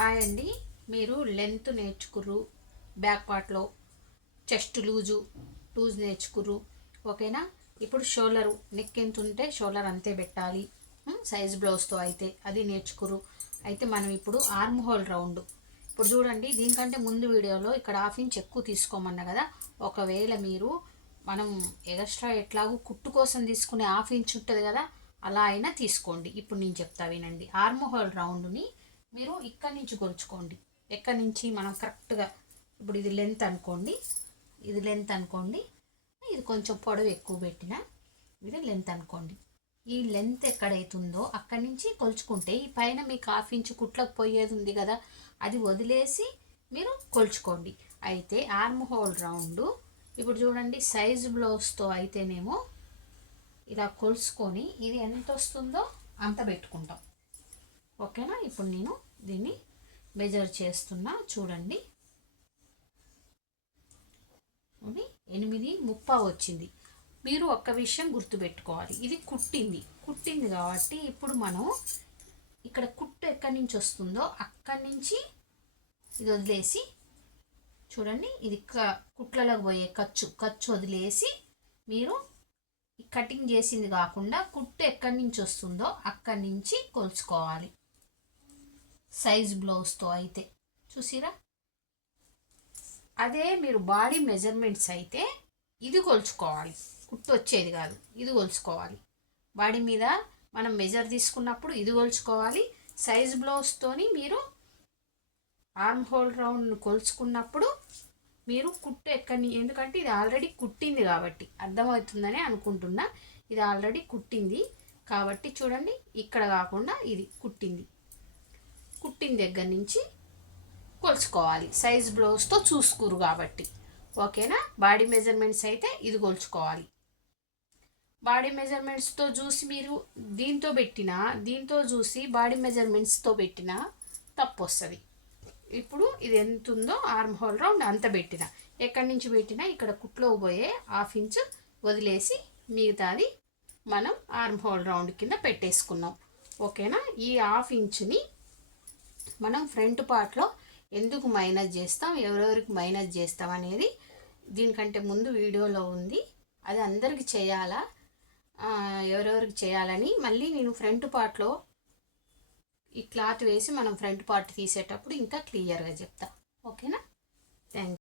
Hi అండి. మీరు length నేర్చుకుర్రు, back పార్ట్లో చెస్ట్ లూజ్ నేర్చుకుర్రు, ఓకేనా. ఇప్పుడు షోల్డరు నెక్ ఎంత ఉంటే షోల్డర్ అంతే పెట్టాలి, సైజ్ బ్లౌజ్తో అయితే అది నేర్చుకుర్రు. అయితే మనం ఇప్పుడు ఆర్మ్ హోల్ రౌండ్ ఇప్పుడు చూడండి. దీనికంటే ముందు వీడియోలో ఇక్కడ ½ ఇంచ్ ఎక్కువ తీసుకోమన్నా కదా. ఒకవేళ మీరు మనం ఎక్స్ట్రా ఎట్లాగూ కుట్టు కోసం తీసుకునే ½ ఇంచ్ ఉంటుంది కదా, అలా అయినా తీసుకోండి. ఇప్పుడు నేను చెప్తా వినండి. ఆర్మ్ హోల్ రౌండ్ని మీరు ఇక్కడి నుంచి కొలుచుకోండి. ఎక్కడి నుంచి మనం కరెక్ట్గా ఇప్పుడు ఇది లెంత్ అనుకోండి, ఇది కొంచెం పొడవు ఎక్కువ పెట్టిన ఇది లెంత్ అనుకోండి. ఈ లెంత్ ఎక్కడైతుందో అక్కడి నుంచి కొలుచుకుంటే ఈ పైన మీకు ½ ఇంచ్ కుట్లకు పోయేది ఉంది కదా, అది వదిలేసి మీరు కొలుచుకోండి. అయితే ఆర్మ్ హోల్ రౌండ్ ఇప్పుడు చూడండి, సైజ్ బ్లౌజ్తో అయితేనేమో ఇలా కొలుసుకొని ఇది ఎంత వస్తుందో అంత పెట్టుకుంటాం, ఓకేనా. ఇప్పుడు నేను దీన్ని మెజర్ చేస్తున్నా చూడండి. 8:30 వచ్చింది. మీరు ఒక్క విషయం గుర్తుపెట్టుకోవాలి, ఇది కుట్టింది కాబట్టి ఇప్పుడు మనం ఇక్కడ కుట్టు ఎక్కడి నుంచి వస్తుందో అక్కడి నుంచి ఇది వదిలేసి చూడండి, ఇది కుట్లలోకి పోయే ఖర్చు వదిలేసి మీరు కటింగ్ చేసింది కాకుండా కుట్టు ఎక్కడి నుంచి వస్తుందో అక్కడి నుంచి కొలుచుకోవాలి. సైజ్ బ్లౌజ్తో అయితే చూసిరా. అదే మీరు బాడీ మెజర్మెంట్స్ అయితే ఇది కొలుచుకోవాలి, కుట్టు వచ్చేది కాదు, ఇది కొలుచుకోవాలి. బాడీ మీద మనం మెజర్ తీసుకున్నప్పుడు ఇది కొలుచుకోవాలి. సైజ్ బ్లౌజ్తోని మీరు ఆర్మ్ హోల్ రౌండ్ కొలుచుకున్నప్పుడు మీరు కుట్టు ఎందుకంటే ఇది ఆల్రెడీ కుట్టింది కాబట్టి అర్థమవుతుందని అనుకుంటున్నా. ఇది ఆల్రెడీ కుట్టింది కాబట్టి చూడండి, ఇక్కడ కాకుండా ఇది కుట్టిన దగ్గర నుంచి కొలుచుకోవాలి. సైజ్ బ్లౌజ్తో చూసుకురు కాబట్టి, ఓకేనా. బాడీ మెజర్మెంట్స్ అయితే ఇది కొలుచుకోవాలి. బాడీ మెజర్మెంట్స్తో చూసి మీరు దీంతో చూసి బాడీ మెజర్మెంట్స్తో పెట్టినా తప్పు వస్తుంది. ఇప్పుడు ఇది ఎంత ఉందో ఆర్మ్ హోల్ రౌండ్ అంత పెట్టిన, ఎక్కడి నుంచి పెట్టినా ఇక్కడ కుట్లో పోయే ½ ఇంచ్ వదిలేసి మిగతాది మనం ఆర్మ్ హోల్ రౌండ్ కింద పెట్టేసుకున్నాం, ఓకేనా. ఈ ½ ఇంచుని మనం ఫ్రంట్ పార్ట్లో ఎందుకు మైనస్ చేస్తాం, ఎవరెవరికి మైనస్ చేస్తాం అనేది దీనికంటే ముందు వీడియోలో ఉంది. అది అందరికి చేయాలా, ఎవరెవరికి చేయాలని మళ్ళీ నేను ఫ్రంట్ పార్ట్లో ఈ క్లాత్ వేసి మనం ఫ్రంట్ పార్ట్ తీసేటప్పుడు ఇంకా క్లియర్గా చెప్తా, ఓకేనా. Thank you.